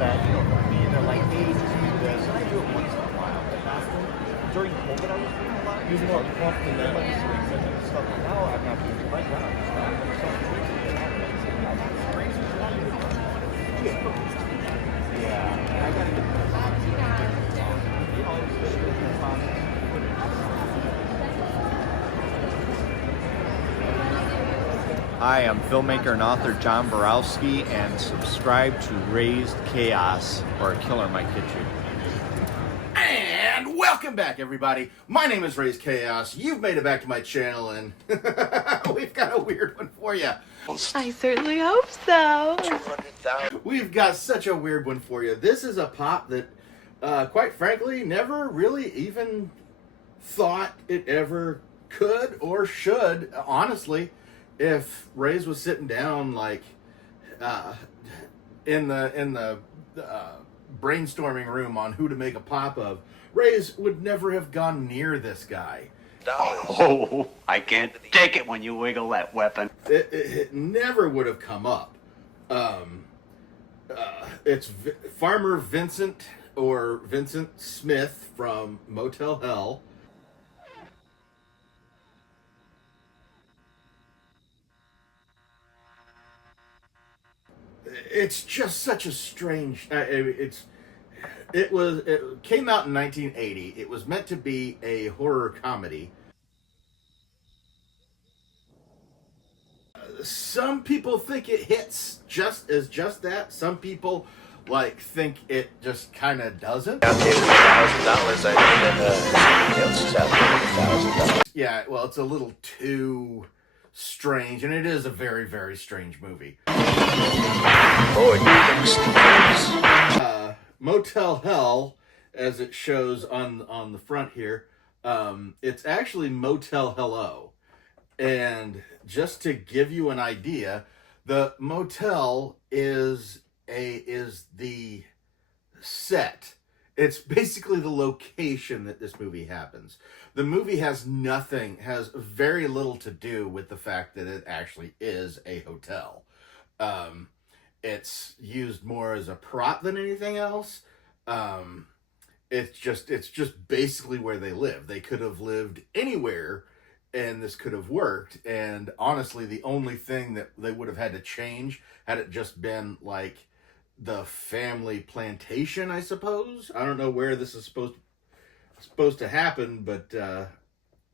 that, for me, they're like, hey, just do this. And I do it once in a while. But during COVID, I was doing a lot. Using more puff than that. Like, stuff. Now I'm not doing it right now. I'm just not doing something crazy. Yeah. I gotta get Hi, I'm filmmaker and author John Borowski, and subscribe to Raised Chaos, or a killer might get you. And welcome back, everybody. My name is Raze Chaos. You've made it back to my channel, and we've got a weird one for you. I certainly hope so. 200,000. We've got such a weird one for you. This is a pop that, quite frankly, never really even thought it ever could or should, honestly. If Raze was sitting down, like, in the brainstorming room on who to make a pop of, Raze would never have gone near this guy. Oh, I can't take it when you wiggle that weapon. It never would have come up. It's Farmer Vincent, or Vincent Smith from Motel Hell. It's just such a strange. It came out in 1980. It was meant to be a horror comedy. Some people think it hits just that. Some people think it just kind of doesn't. $1,000. $1,000. Yeah, well, it's a little too strange, and it is a very, very strange movie. Motel Hell, as it shows on the front here, it's actually Motel Hello. And just to give you an idea, the motel is the set. It's basically the location that this movie happens. The movie has very little to do with the fact that it actually is a hotel. It's used more as a prop than anything else. It's just basically where they live. They could have lived anywhere, and this could have worked. And honestly, the only thing that they would have had to change had it just been like the family plantation, I suppose. I don't know where this is supposed to happen, but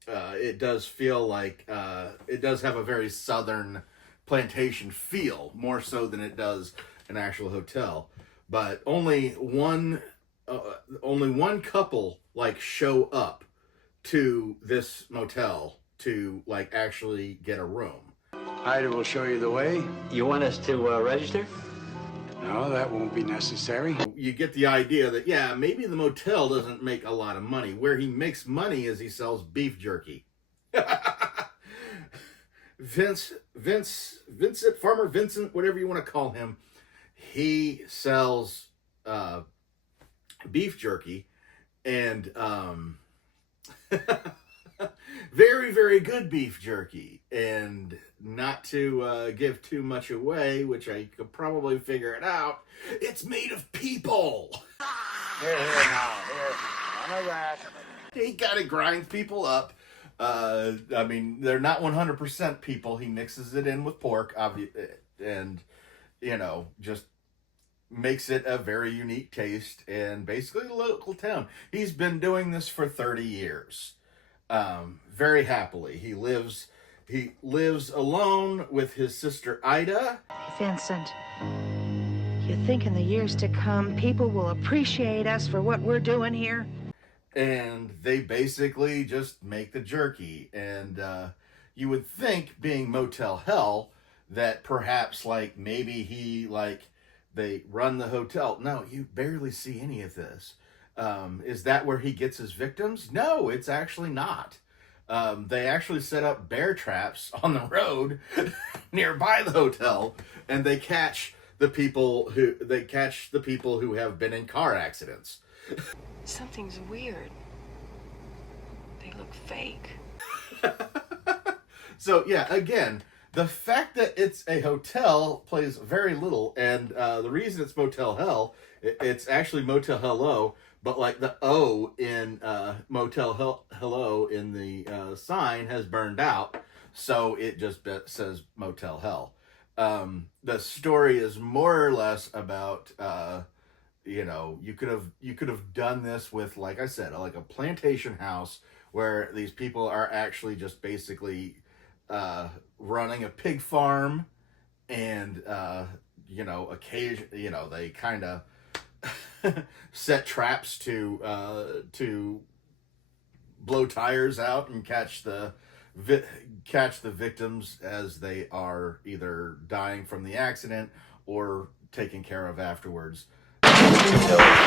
it does feel like it does have a very southern plantation feel, more so than it does an actual hotel. But only one couple show up to this motel to actually get a room. Ida will show you the way. You want us to register? No, that won't be necessary. You get the idea that, yeah, maybe the motel doesn't make a lot of money. Where he makes money is he sells beef jerky. Vincent, Farmer Vincent, whatever you want to call him, he sells beef jerky, and very, very good beef jerky. And not to give too much away, which I could probably figure it out, it's made of people. Here, none of that. He kind of grinds people up. I mean, they're not 100% people. He mixes it in with pork, and, just makes it a very unique taste, and basically a local town. He's been doing this for 30 years. Very happily. He lives alone with his sister Ida. Vincent, you think in the years to come, people will appreciate us for what we're doing here? And they basically just make the jerky. And you would think, being Motel Hell, that perhaps maybe they run the hotel. No, you barely see any of this. Is that where he gets his victims? No, it's actually not. They actually set up bear traps on the road nearby the hotel, and they catch the people who have been in car accidents. Something's weird. They look fake. So yeah, again, The fact that it's a hotel plays very little, and the reason it's Motel Hell, it's actually Motel Hello, but like the O in Motel Hello in the sign has burned out, so it just says Motel Hell. The story is more or less about you could have done this with, like I said, like a plantation house where these people are actually just basically running a pig farm, and they kind of set traps to blow tires out and catch the victims as they are either dying from the accident or taken care of afterwards.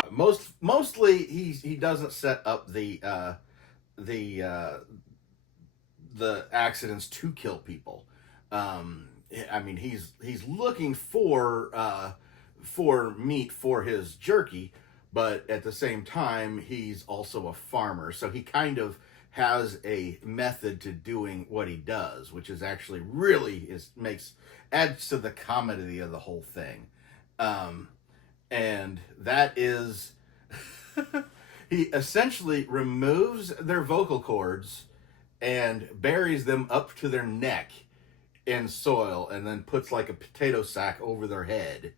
Mostly he doesn't set up the accidents to kill people. I mean, he's looking for meat for his jerky, but at the same time, he's also a farmer, so he kind of has a method to doing what he does, which is actually really adds to the comedy of the whole thing. And that is he essentially removes their vocal cords and buries them up to their neck in soil, and then puts like a potato sack over their head.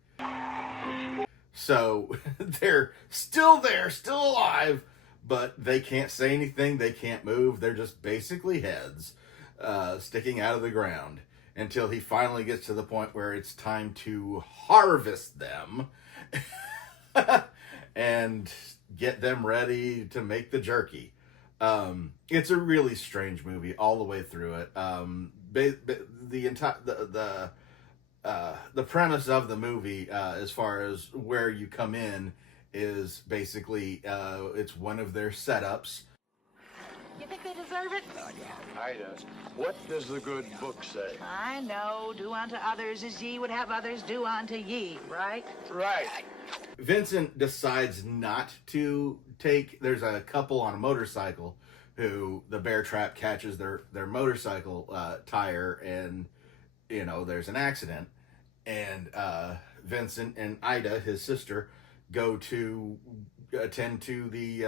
So they're still there, still alive, but they can't say anything, they can't move, they're just basically heads sticking out of the ground until he finally gets to the point where it's time to harvest them and get them ready to make the jerky. It's a really strange movie all the way through it. The premise of the movie, as far as where you come in, is basically it's one of their setups. You think they deserve it? I does. What does the good book say? I know. Do unto others as ye would have others do unto ye, right? Right. Vincent decides not to take. There's a couple on a motorcycle who the bear trap catches their motorcycle tire, and there's an accident, and Vincent and Ida, his sister, go to attend to the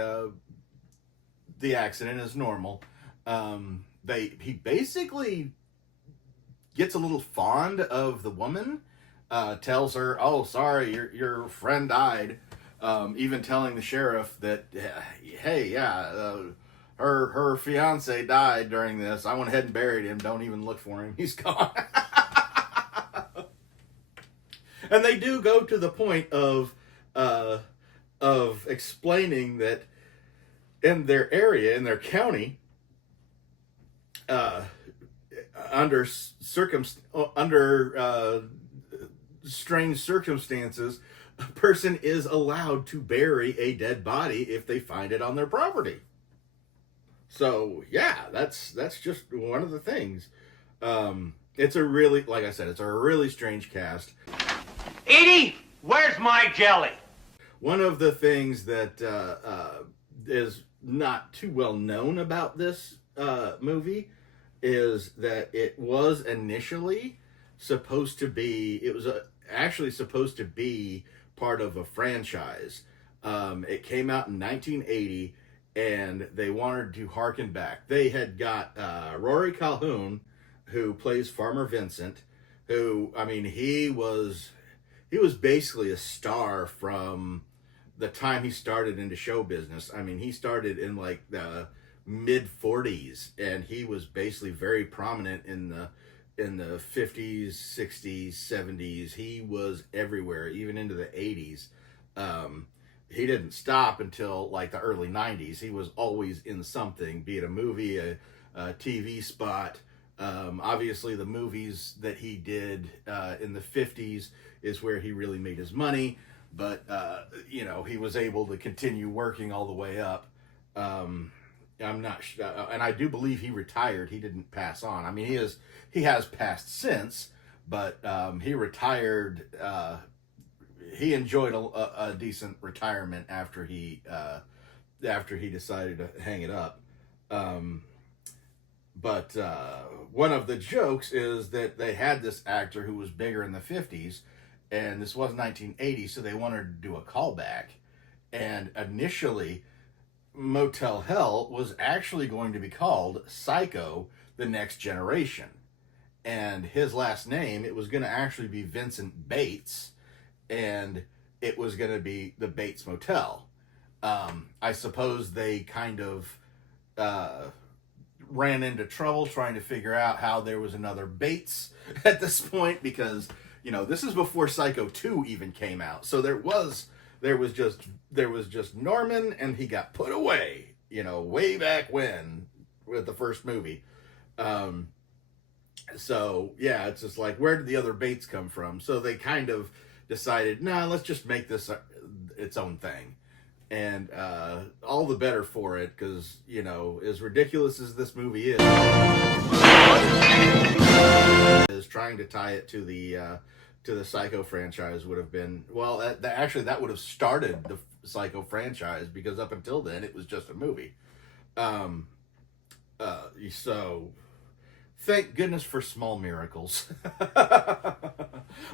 accident as normal. He basically gets a little fond of the woman, tells her, "Oh, sorry, your friend died," even telling the sheriff that, "Hey, yeah, her fiance died during this. I went ahead and buried him. Don't even look for him. He's gone." And they do go to the point of explaining that in their area, in their county, under strange circumstances, a person is allowed to bury a dead body if they find it on their property. So yeah, that's just one of the things. It's a really, like I said, it's a really strange cast. Edie, where's my jelly? One of the things that is not too well known about this movie is that it was initially supposed to be, actually supposed to be part of a franchise. It came out in 1980, and they wanted to harken back. They had got Rory Calhoun, who plays Farmer Vincent, who, I mean, he was basically a star from the time he started into show business. I mean, he started in like the mid 40s, and he was basically very prominent in the 50s, 60s, 70s. He was everywhere, even into the 80s. He didn't stop until like the early 90s. He was always in something, be it a movie, a TV spot. Obviously, the movies that he did in the 50s is where he really made his money. But, he was able to continue working all the way up. I'm not sure. And I do believe he retired. He didn't pass on. I mean, he has passed since, but he retired. He enjoyed a decent retirement after he decided to hang it up. But one of the jokes is that they had this actor who was bigger in the 50s, and this was 1980, so they wanted to do a callback. And initially, Motel Hell was actually going to be called Psycho: The Next Generation. And his last name, it was going to actually be Vincent Bates, and it was going to be the Bates Motel. I suppose they kind of ran into trouble trying to figure out how there was another Bates at this point, because, you know, this is before Psycho 2 even came out. So there was just Norman, and he got put away, you know, way back when with the first movie. So yeah, it's just like, where did the other Bates come from? So they kind of decided, nah, let's just make this its own thing. And all the better for it, because, you know, as ridiculous as this movie is trying to tie it to the Psycho franchise would have been, well, that would have started the Psycho franchise, because up until then it was just a movie. So thank goodness for small miracles. But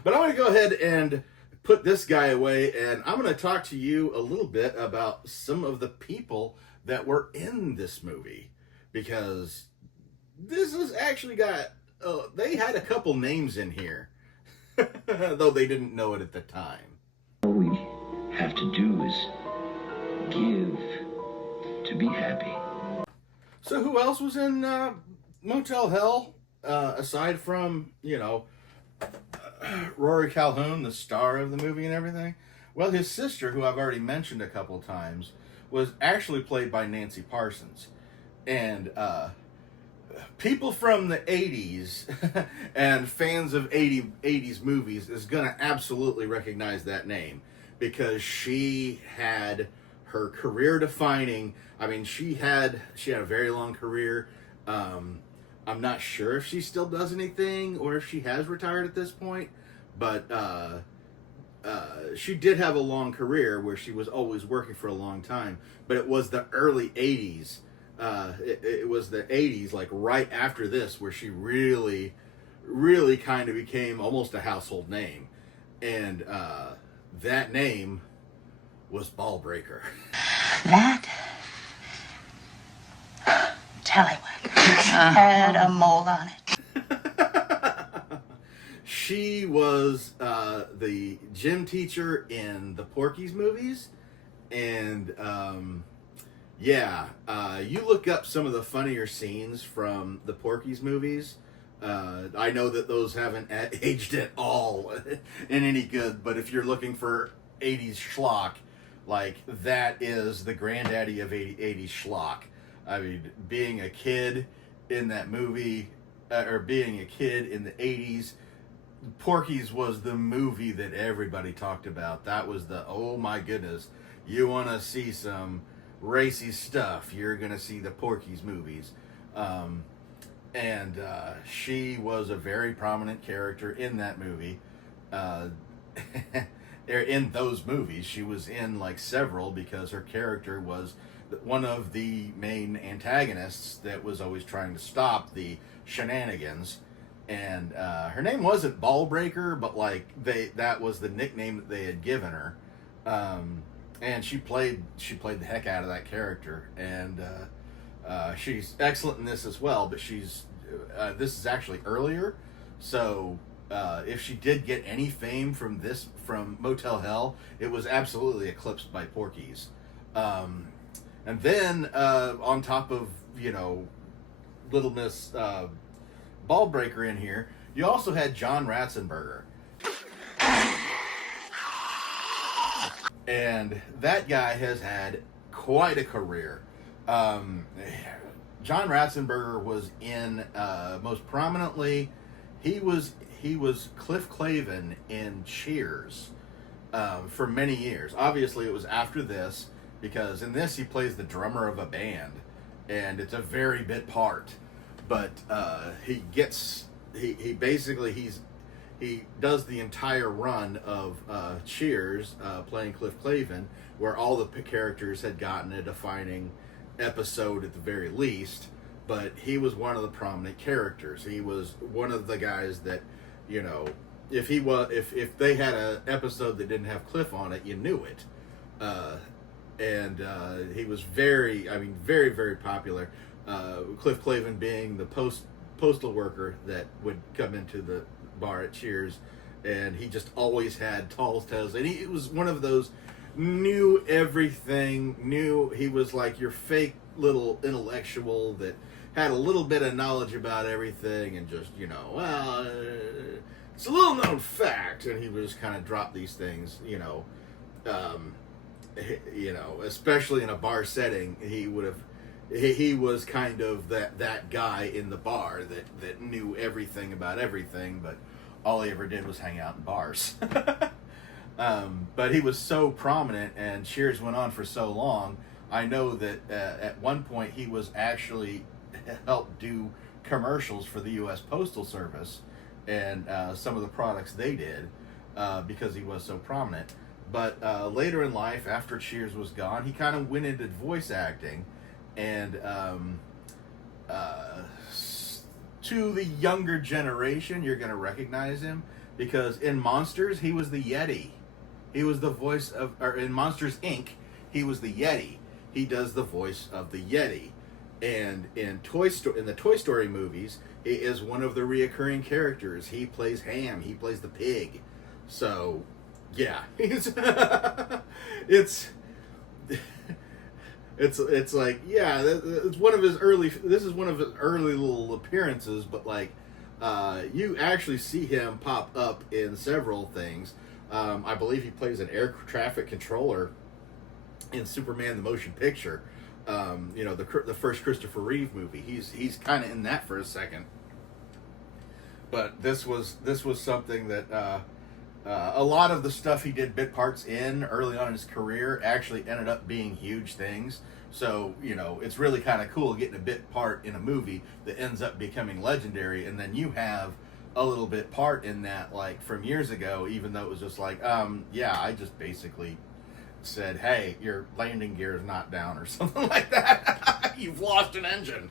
I'm going to go ahead and put this guy away, and I'm going to talk to you a little bit about some of the people that were in this movie, because this has actually got, they had a couple names in here, though they didn't know it at the time. All we have to do is give to be happy. So who else was in Motel Hell, aside from, you know, Rory Calhoun, the star of the movie and everything? Well, his sister, who I've already mentioned a couple times, was actually played by Nancy Parsons. And people from the 80s and fans of 80s movies is going to absolutely recognize that name, because she had her career defining, I mean, she had a very long career. I'm not sure if she still does anything or if she has retired at this point, but she did have a long career where she was always working for a long time. But it was the early 80s. It was the 80s, like right after this, where she really, really kind of became almost a household name. And that name was Ballbreaker. That tallywhacker had a mole on it. She was the gym teacher in the Porky's movies, and you look up some of the funnier scenes from the Porky's movies. I know that those haven't aged at all in any good, but if you're looking for 80s schlock, like, that is the granddaddy of 80s schlock. I mean, being a kid in that movie, or being a kid in the 80s, Porky's was the movie that everybody talked about. That was the, oh my goodness, you want to see some racy stuff, you're going to see the Porky's movies. And she was a very prominent character in that movie. In those movies, she was in like several, because her character was one of the main antagonists that was always trying to stop the shenanigans. And her name wasn't Ballbreaker, but like that was the nickname that they had given her. And she played the heck out of that character, and she's excellent in this as well. But this is actually earlier, so if she did get any fame from Motel Hell, it was absolutely eclipsed by Porky's. And then on top of, you know, Little Miss Ballbreaker in here, you also had John Ratzenberger. And that guy has had quite a career. John Ratzenberger was in, most prominently, he was Cliff Clavin in Cheers for many years. Obviously, it was after this, because in this he plays the drummer of a band, and it's a very bit part. But he does the entire run of Cheers, playing Cliff Clavin, where all the characters had gotten a defining episode at the very least. but he was one of the prominent characters. He was one of the guys that, you know, if they had an episode that didn't have Cliff on it, you knew it. And he was very, very popular. Cliff Clavin being the postal worker that would come into the bar at Cheers, and he just always had tall tales. And he was one of those knew everything. He was like your fake little intellectual that had a little bit of knowledge about everything, and just, you know, well, it's a little known fact, and he would just kind of drop these things, you know, especially in a bar setting. He was kind of that guy in the bar that knew everything about everything, but all he ever did was hang out in bars. But he was so prominent, and Cheers went on for so long. I know that at one point he was actually helped do commercials for the U.S. Postal Service and some of the products they did because he was so prominent. But later in life, after Cheers was gone, he kind of went into voice acting, and to the younger generation, you're going to recognize him because in Monsters, he was the Yeti. He was the voice of, or in Monsters Inc., he was the Yeti. He does the voice of the Yeti. And in the Toy Story movies, he is one of the reoccurring characters. He plays Ham. He plays the pig. So, yeah, it's like, yeah, it's one of his early. This is one of his early little appearances, but like, you actually see him pop up in several things. I believe he plays an air traffic controller in Superman the Motion Picture. You know, the first Christopher Reeve movie. He's kind of in that for a second. But this was something that a lot of the stuff he did bit parts in early on in his career actually ended up being huge things. So, you know, it's really kind of cool getting a bit part in a movie that ends up becoming legendary, and then you have a little bit part in that, like from years ago, even though it was just like, yeah, I just basically said, hey, your landing gear is not down or something like that. You've lost an engine.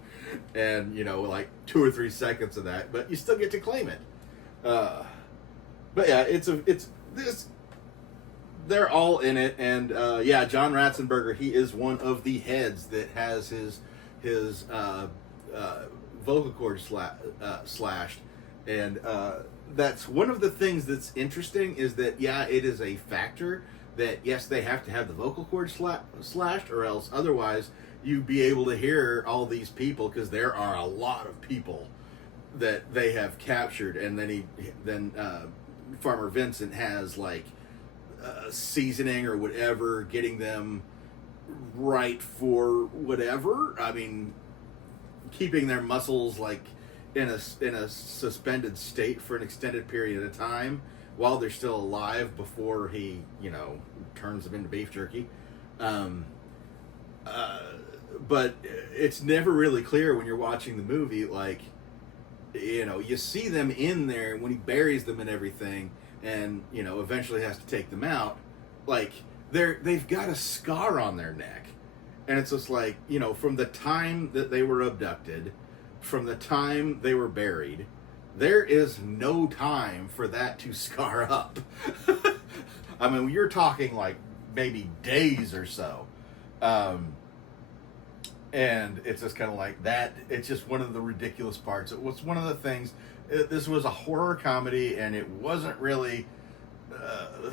And, you know, like 2 or 3 seconds of that, but you still get to claim it. But yeah, they're all in it. And, yeah, John Ratzenberger, he is one of the heads that has his vocal cord slashed. And, that's one of the things that's interesting is that, yeah, it is a factor that, yes, they have to have the vocal cord slashed, or else otherwise you'd be able to hear all these people, because there are a lot of people that they have captured. And then Farmer Vincent has like seasoning or whatever, getting them right for whatever. I mean, keeping their muscles like in a suspended state for an extended period of time while they're still alive before he, you know, turns them into beef jerky. But it's never really clear when you're watching the movie, like, you know, you see them in there when he buries them and everything, and, you know, eventually has to take them out. Like, they've got a scar on their neck. And it's just like, you know, from the time that they were abducted, from the time they were buried, there is no time for that to scar up. I mean, you're talking like maybe days or so. And it's just kind of like that. It's just one of the ridiculous parts. It was one of the things. This was a horror comedy, and it wasn't really. It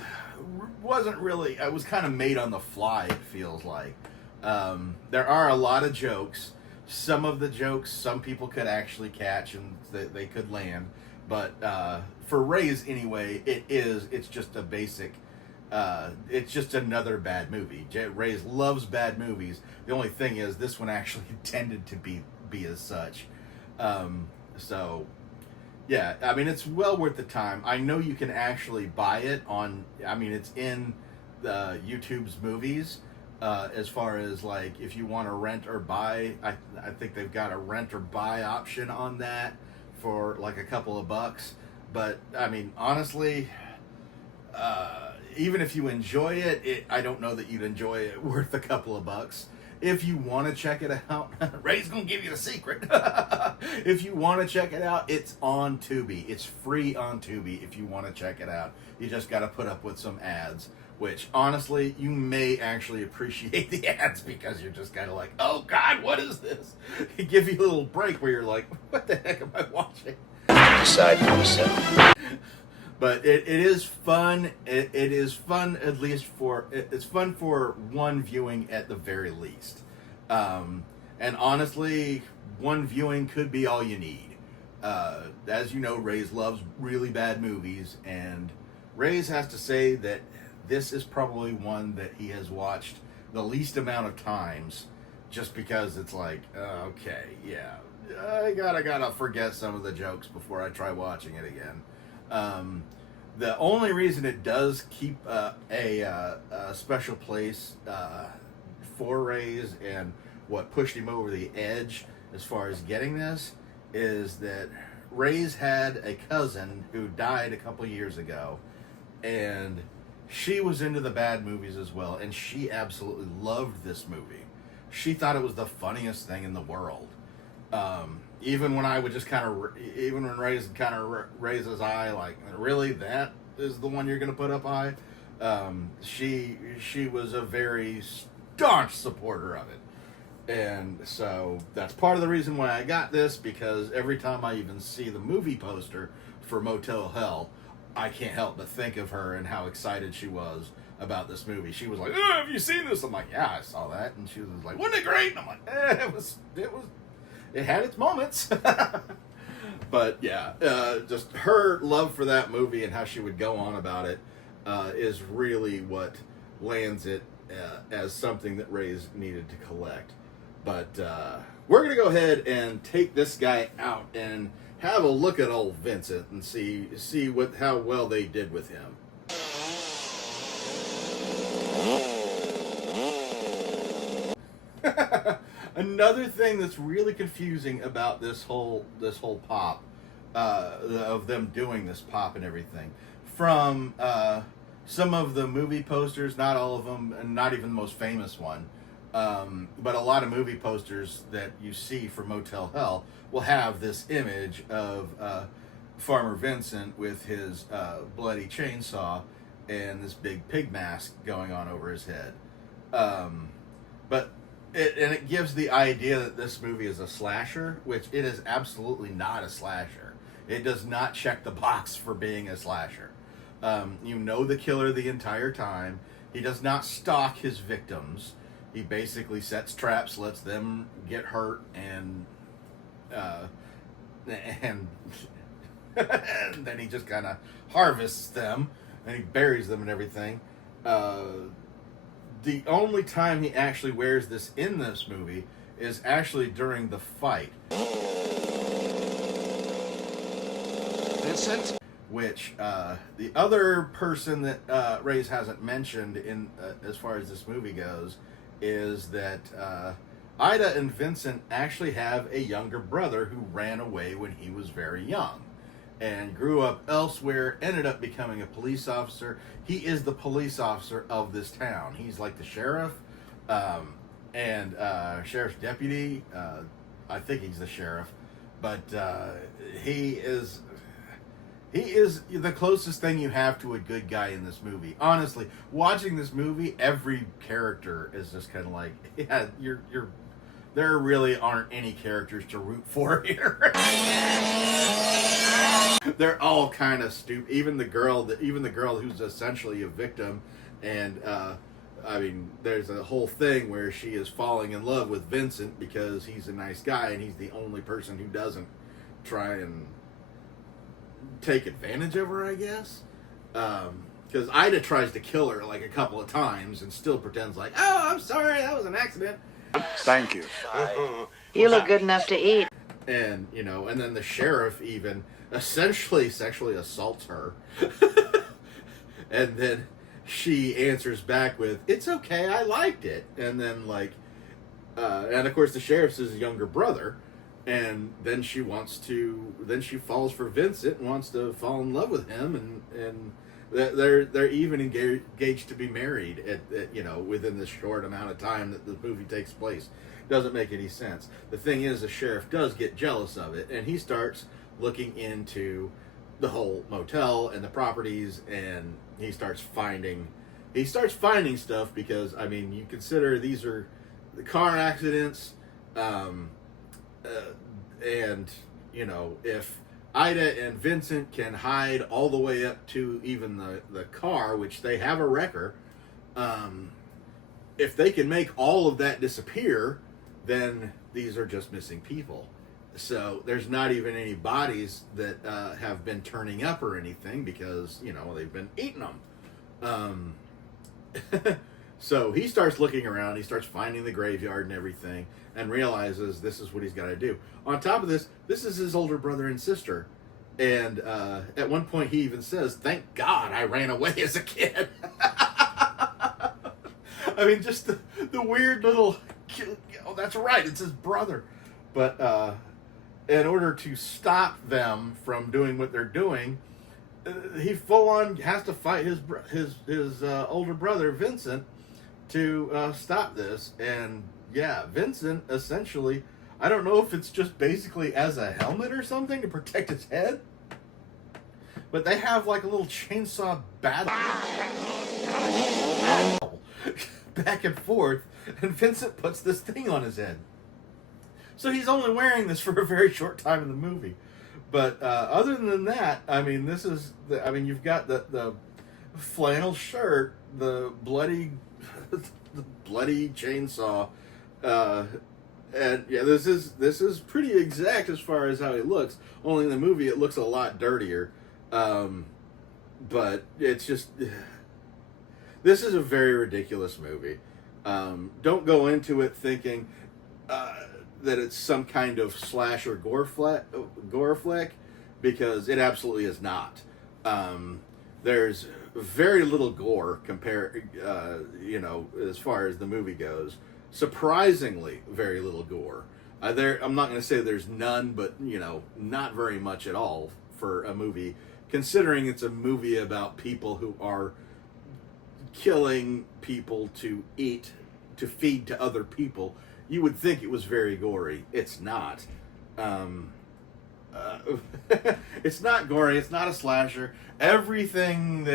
was kind of made on the fly. It feels like there are a lot of jokes. Some of the jokes, some people could actually catch and they could land, but for Raze anyway, it's just a basic. It's just another bad movie. Raze loves bad movies. The only thing is, this one actually intended to be as such. So, yeah, I mean, it's well worth the time. I know you can actually buy it on. I mean, it's in the YouTube's movies. As far as like if you want to rent or buy, I think they've got a rent or buy option on that for like a couple of bucks. But I mean, honestly, even if you enjoy it, I don't know that you'd enjoy it worth a couple of bucks. if you want to check it out, Ray's gonna give you the secret. If you want to check it out, it's on Tubi. It's free on Tubi if you want to check it out. You just got to put up with some ads, which honestly, you may actually appreciate the ads because you're just kind of like, oh God, what is this? It gives you a little break where you're like, what the heck am I watching? Decide for yourself. But it is fun. It is fun, at least it's fun for one viewing at the very least. And honestly, one viewing could be all you need. As you know, Raze loves really bad movies, and Raze has to say that this is probably one that he has watched the least amount of times, just because it's like, okay, yeah, I gotta forget some of the jokes before I try watching it again. The only reason it does keep a special place for Raze and what pushed him over the edge as far as getting this is that Raze had a cousin who died a couple years ago, and she was into the bad movies as well, and she absolutely loved this movie. She thought it was the funniest thing in the world. Even when I would just even when Raze kind of raise his eye, like, really, that is the one you're going to put up high? She was a very staunch supporter of it. And so that's part of the reason why I got this, because every time I even see the movie poster for Motel Hell, I can't help but think of her and how excited she was about this movie. She was like, oh, have you seen this? I'm like, yeah, I saw that. And she was like, wasn't it great? And I'm like, it had its moments. But yeah, just her love for that movie and how she would go on about it is really what lands it as something that Raze needed to collect. But we're going to go ahead and take this guy out and have a look at old Vincent and see how well they did with him. Another thing that's really confusing about this whole pop, of them doing this pop and everything, from some of the movie posters, not all of them, and not even the most famous one, but a lot of movie posters that you see for Motel Hell will have this image of Farmer Vincent with his bloody chainsaw and this big pig mask going on over his head. But it gives the idea that this movie is a slasher, which it is absolutely not a slasher. It does not check the box for being a slasher. You know the killer the entire time. He does not stalk his victims. He basically sets traps, lets them get hurt, and and then he just kind of harvests them and he buries them and everything. The only time he actually wears this in this movie is actually during the fight. Vincent? Which the other person that Raze hasn't mentioned in as far as this movie goes is that Ida and Vincent actually have a younger brother who ran away when he was very young and grew up elsewhere, ended up becoming a police officer. He is the police officer of this town. He's like the sheriff and sheriff's deputy. I think he's the sheriff, but he is the closest thing you have to a good guy in this movie. Honestly, watching this movie, every character is just kind of like, yeah, there really aren't any characters to root for here. They're all kind of stupid. Even the girl who's essentially a victim, and I mean, there's a whole thing where she is falling in love with Vincent because he's a nice guy and he's the only person who doesn't try and take advantage of her, I guess. Because Ida tries to kill her like a couple of times and still pretends like, oh, I'm sorry, that was an accident. Thank you. You look good enough to eat. And, and then the sheriff even essentially sexually assaults her. And then she answers back with, it's okay, I liked it. And then, and of course the sheriff's his younger brother. And then she falls for Vincent and wants to fall in love with him. And They're even engaged to be married at within this short amount of time that the movie takes place. Doesn't make any sense. The thing is, the sheriff does get jealous of it, and he starts looking into the whole motel and the properties, and he starts finding stuff because, I mean, you consider these are the car accidents, and if Ida and Vincent can hide all the way up to even the car, which they have a wrecker, if they can make all of that disappear, then these are just missing people. So there's not even any bodies that have been turning up or anything because, they've been eating them. So he starts looking around, he starts finding the graveyard and everything, and realizes this is what he's got to do. On top of this is his older brother and sister. And at one point he even says, "Thank God I ran away as a kid." I mean, just the weird little, that's right, it's his brother. But in order to stop them from doing what they're doing, he full on has to fight his older brother Vincent to stop this. And yeah, Vincent essentially, I don't know if it's just basically as a helmet or something to protect his head, but they have like a little chainsaw battle back and forth, and Vincent puts this thing on his head. So he's only wearing this for a very short time in the movie. But other than that, I mean, you've got the flannel shirt, the bloody chainsaw, and yeah, this is pretty exact as far as how he looks. Only in the movie it looks a lot dirtier. But it's just, this is a very ridiculous movie. Don't go into it thinking that it's some kind of slasher gore flick, because it absolutely is not. There's very little gore compared, as far as the movie goes. Surprisingly, very little gore. I'm not going to say there's none, but not very much at all for a movie, considering it's a movie about people who are killing people to eat, to feed to other people. You would think it was very gory. It's not. It's not gory. It's not a slasher. Everything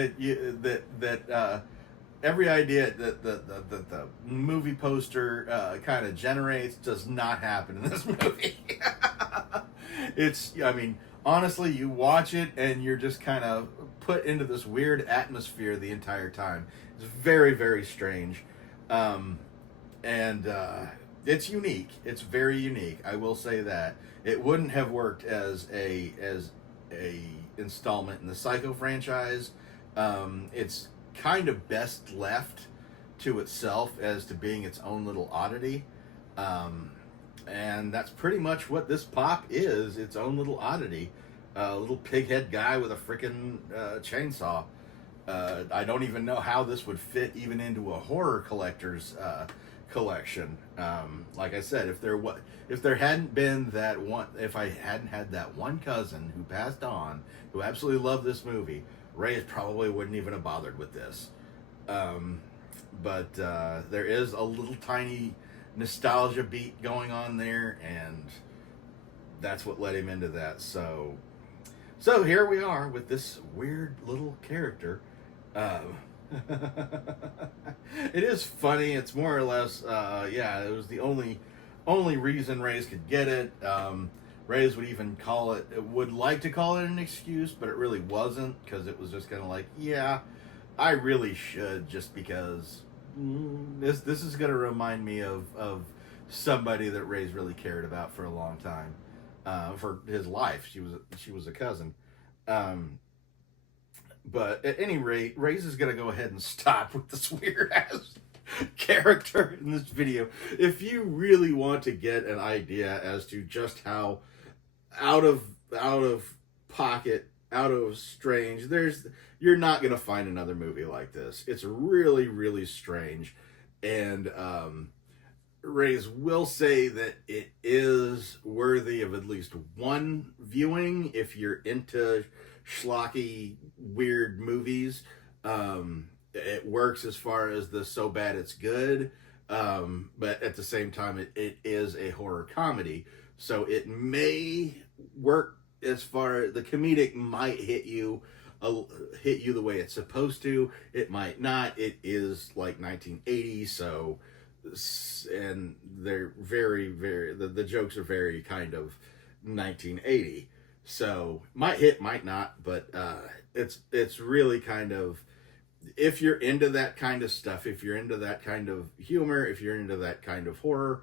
every idea that the movie poster kind of generates does not happen in this movie. Honestly, you watch it and you're just kind of put into this weird atmosphere the entire time. It's very, very strange. It's unique. It's very unique. I will say that. It wouldn't have worked as a installment in the Psycho franchise. It's kind of best left to itself as to being its own little oddity. And that's pretty much what this pop is, its own little oddity. A little pighead guy with a freaking chainsaw. I don't even know how this would fit even into a horror collector's collection. Like I said, if I hadn't had that one cousin who passed on, who absolutely loved this movie, Raze probably wouldn't even have bothered with this. But there is a little tiny nostalgia beat going on there, and that's what led him into that. So here we are with this weird little character. It is funny. It's more or less, it was the only reason Raze could get it. Raze would like to call it an excuse, but it really wasn't, because it was just kind of like, yeah, I really should, just because this is going to remind me of somebody that Raze really cared about for a long time, for his life. She was a cousin. But at any rate, Raze is going to go ahead and stop with this weird-ass character in this video. If you really want to get an idea as to just how out of pocket, out of strange, you're not going to find another movie like this. It's really, really strange. And Raze will say that it is worthy of at least one viewing if you're into schlocky, weird movies. It works as far as the so bad it's good, but at the same time, it is a horror comedy, so it may work as far as the comedic might hit you the way it's supposed to. It might not. It is like 1980, so, and they're very the jokes are very kind of 1980, so might hit, might not, but it's really kind of, if you're into that kind of stuff, if you're into that kind of humor, if you're into that kind of horror,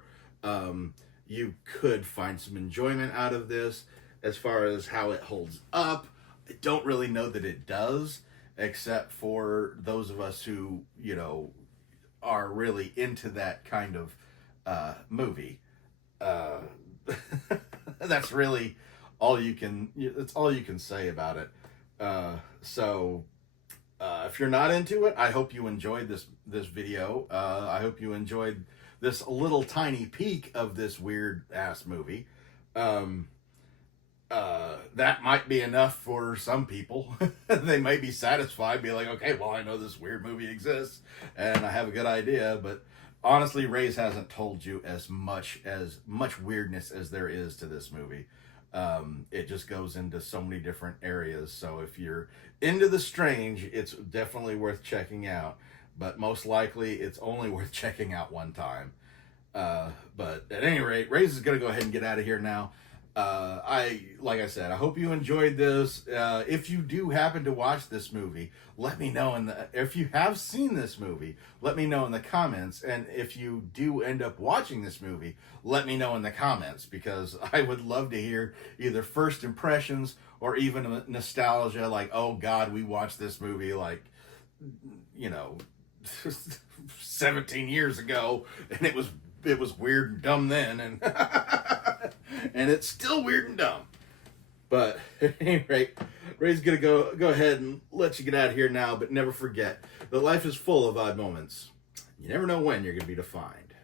you could find some enjoyment out of this. As far as how it holds up, I don't really know that it does, except for those of us who, you know, are really into that kind of movie. That's really all you can, that's all you can say about it. So if you're not into it, I hope you enjoyed this video. I hope you enjoyed this little tiny peek of this weird ass movie. That might be enough for some people. They may be satisfied, be like, okay, well, I know this weird movie exists and I have a good idea, but honestly, Raze hasn't told you as much weirdness as there is to this movie. It just goes into so many different areas. So if you're into the strange, it's definitely worth checking out, but most likely it's only worth checking out one time. But at any rate, Raze is going to go ahead and get out of here now. Like I said, I hope you enjoyed this. If you do happen to watch this movie, let me know if you have seen this movie, let me know in the comments. And if you do end up watching this movie, let me know in the comments, because I would love to hear either first impressions or even nostalgia, like, oh God, we watched this movie like, 17 years ago, and it was weird and dumb then, and and it's still weird and dumb. But at any rate, Ray's gonna go ahead and let you get out of here now, but never forget that life is full of odd moments. You never know when you're gonna be defined.